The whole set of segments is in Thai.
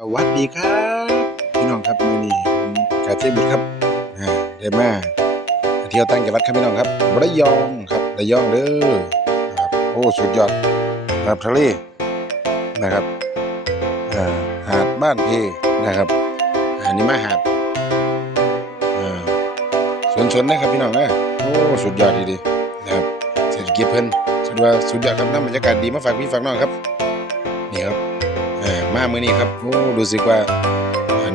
สวัสดีครับพี่น้องครับมื้อนี้ผมกาเจบุตรครับได้มาเที่ยวต่างจังหวัดครับพี่น้องครับระยองครับระยองเด้อครับโอ้สุดยอดครับทะเลนะครับหาดบ้านเพนะครับอันนี้มาหาดสวนนะครับพี่น้องนะโอ้สุดยอดดีๆนะครับเศรษฐกิจเพิ่นสุดว่าสุดยอดครับน้ำบรรยากาศดีมาฝากพี่ฝากน้องครับนี่ครับมามื้อนี้ครับโอ้รู้สึกว่า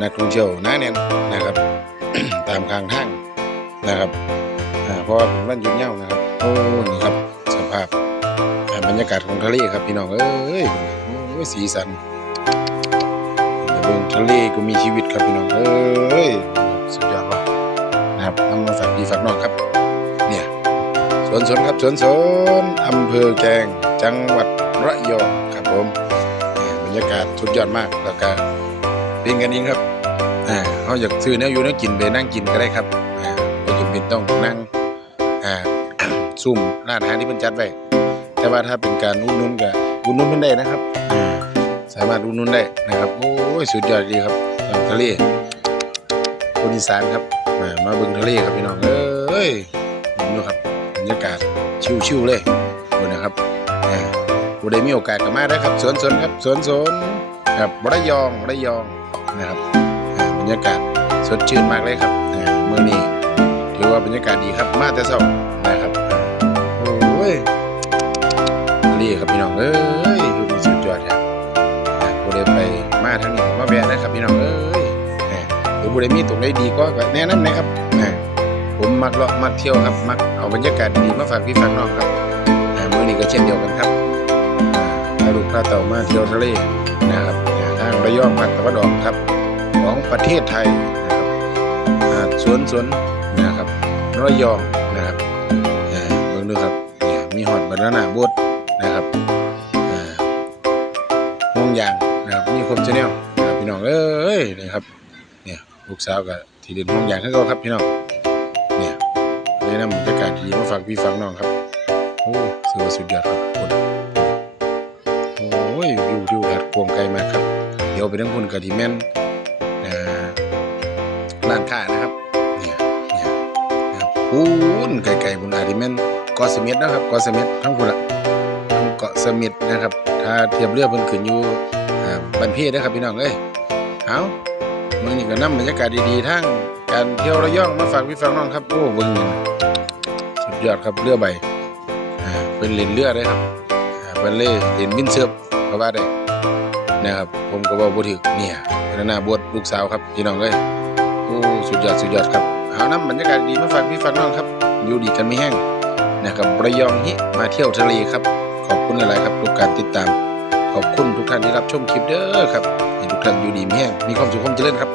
นักท่องเที่ยวหนาแน่นนะครับ ตามข้างทางนะครับเพราะว่าเป็นวันหยุดยาวนะครับโอ้นี่ครับสภาพบรรยากาศของทะเลครับพี่น้องเอ้ยโอ้ยสีสันเบิ่งทะเลก็มีชีวิตครับพี่น้องเอ้ยสุดยอดว่ะนะครับนำมาฝากพี่ฝากน้องครับเนี่ยสวนครับสวนอำเภอแกลงจังหวัดระยองครับผมบรรยากาศสุดยอดมากแล้วก็เป็นกันเองครับเขาอยากซื้อเนื้ออยู่เนื้อกินไปนั่งกินก็ได้ครับไม่จำเป็นต้องนั่งซุ่มร้านอาหารที่เพิ่นจัดไว้แต่ว่าถ้าเป็นการอุดหนุนก็อุดหนุนเพิ่นได้นะครับสามารถอุดหนุนได้นะครับโอ้ยสุดยอดดีครับทะเลคนอีสานครับมาเบิ่งทะเลครับพี่น้องเอ้ยดูครับบรรยากาศชิวๆเลยดูนะครับผู้ใดมีโอกาสก็มาได้ครับสวนครับสวนครับระยองนะครับบรรยากาศสดชื่นมากเลยครับเมื่อนี้ถือว่าบรรยากาศดีครับมาแต่เช้านะครับโอ้ยรีครับพี่น้องเอ้ยดูมันสุดยอดครับผู้ใดไปมาทางนี้มาแวะนะครับพี่น้องเอ้ยหรือผู้ใดมีตรงไหนดีก็แนะนำนะครับผมมักเลาะมักเที่ยวครับมักเอาบรรยากาศดีมาฝากพี่ฝากน้องครับเมื่อนี้ก็เช่นเดียวกันครับพาลูกพาเต่ามาเที่ยวทะเลนะครับทางระยองภาคตะวันออกครับของประเทศไทยนะครับสวนนะครับระยองนะครับเบิ่งดูครับเนี่ยมีหอดบานาน่าโบ๊ทนะครับห่วงยางนะครับมีคมชาแนลนะครับพี่น้องเอ้ยนี่ครับเนี่ยลูกสาวกับที่เด่นห่วงยางให้เขาครับพี่น้องเนี่ยได้นำบรรยากาศดีมาฝากพี่ฝากน้องครับโอ้ถือว่าสุดยอดครับโอ้ยวิวกว้างไกลมากครับเดี๋ยวไปทั้งคนกับที่แม่นร้านค้านะครับเนี่ยนะครับปูนไกลๆบนอาริเมนเกาะเสม็ดนะครับเกาะเสม็ดทั้งคนละทั้งเกาะเสม็ดนะครับถ้าเทียบเรือเพิ่นขึ้นอยู่บันเพนะครับพี่น้องเอ้ยเอาเมืองนี้ก็นำบรรยากาศดีๆทั้งการเที่ยวระยองมาฝากพี่ฝากน้องครับโอ้เบิ่งนี่สุดยอดครับเรือใบเป็นเล่นเรือได้ครับเป็นเล่นวินเซิร์ฟก็ว่าได้นะครับผมก็บอกบ่ถึกเนี่ยเป็นหน้าบวชลูกสาวครับพี่น้องเอ้ยโอ้สุดยอดครับเอาน้ำบรรยากาศดีมาฝากพี่ฝากน้องครับอยู่ดีกันไม่แห้งนะครับระยองฮิมาเที่ยวทะเลครับขอบคุณหลายๆครับทุกการติดตามขอบคุณทุกท่านที่รับชมคลิปเด้อครับให้ทุกท่านอยู่ดีไม่แห้งมีความสุขความเจริญครับ